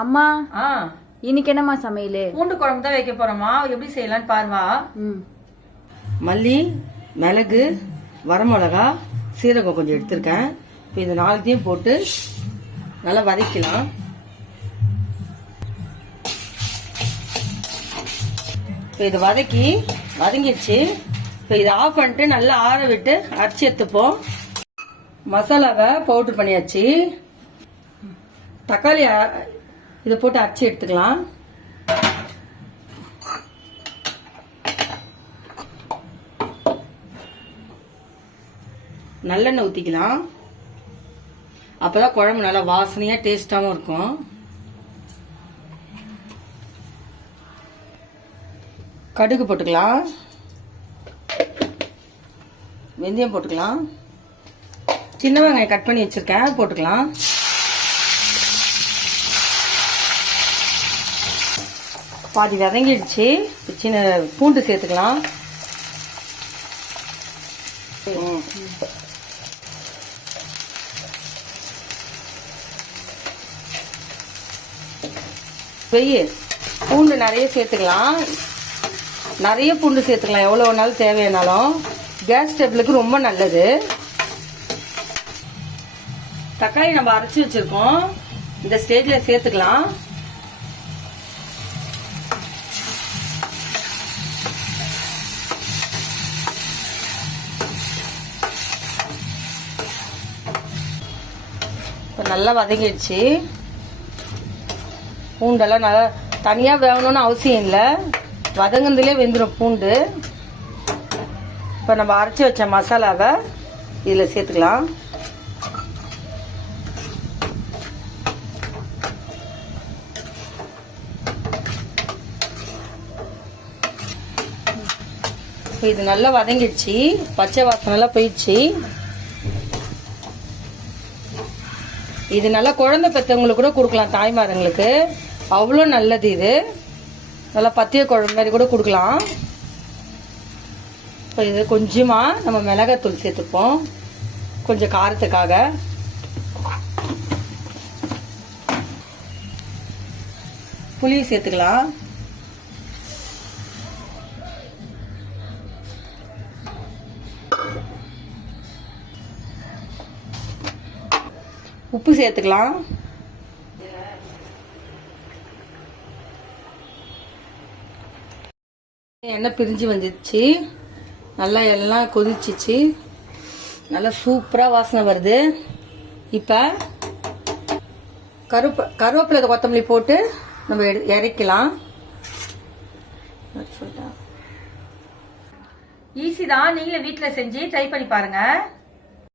அம்மா இன்னைக்கு என்னம்மா சமையல்? பூண்டு குழம்பு தான் வைக்க போறோமா, எப்படி செய்யலாம்னு பாருவா. மல்லி, மிளகு, வரமிளகா, சீரகம் கொஞ்சம் எடுத்திருக்கேன். இப்போ இது நாலுத்தையும் போட்டு நல்லா வதக்கலாம். இப்போ இது வதங்கிடுச்சு. இப்போ இதை ஆஃப் பண்ணிட்டு நல்லா ஆற விட்டு அரைச்சி எடுத்துப்போம். மசாலாவை பவுடர் பண்ணியாச்சு. தக்காளி இதை போட்டு அரைச்சி எடுத்துக்கலாம். நல்லெண்ணெய் ஊற்றிக்கலாம். அப்போதான் குழம்பு நல்லா வாசனையாக டேஸ்டாகவும் இருக்கும். கடுகு போட்டுக்கலாம். வெந்தயம் போட்டுக்கலாம். சின்ன வெங்காயம் கட் பண்ணி வச்சிருக்கேன், போட்டுக்கலாம். பாதி வதங்கிடுச்சு. சின்ன பூண்டு சேர்த்துக்கலாம். பூண்டு நிறைய சேர்த்துக்கலாம். நிறைய பூண்டு சேர்த்துக்கலாம், எவ்வளோ வேணாலும் தேவையானாலும். கேஸ் டேபிளுக்கு ரொம்ப நல்லது. தக்காளி நம்ம அரைச்சி வச்சிருக்கோம், இந்த ஸ்டேஜ்ல சேர்த்துக்கலாம். நல்லா வதங்கிடுச்சு. பூண்டெல்லாம் நல்லா தனியாக வேகணும்னு அவசியம் இல்லை, வதங்குறதுலேயே வெந்துடும் பூண்டு. இப்போ நம்ம அரைச்சி வச்ச மசாலாவை இதில் சேர்த்துக்கலாம். இப்போ இது நல்லா வதங்கிடுச்சு, பச்சை வாசனைலாம் போயிடுச்சு. இது நல்லா குழந்தை பெற்றவங்களுக்கு கூட கொடுக்கலாம், தாய்மார்களுக்கு அவ்வளோ நல்லது. இது நல்லா பத்திய குழம்பு மாதிரி கூட கொடுக்கலாம். இப்போ இது கொஞ்சமாக நம்ம மிளகாத்தூள் சேர்த்துப்போம், கொஞ்சம் காரத்துக்காக. புளி சேர்த்துக்கலாம். உப்பு சேர்த்துக்கலாம். எண்ணெய் பிரிஞ்சு வந்துடுச்சு, நல்லா எல்லாம் கொதிச்சிச்சு, நல்லா சூப்பராக வாசனை வருது. இப்போ கருவேப்பிலை கொத்தமல்லி போட்டு நம்ம இறக்கலாம். ஈஸி தான், நீங்களே வீட்டில் செஞ்சு ட்ரை பண்ணி பாருங்க.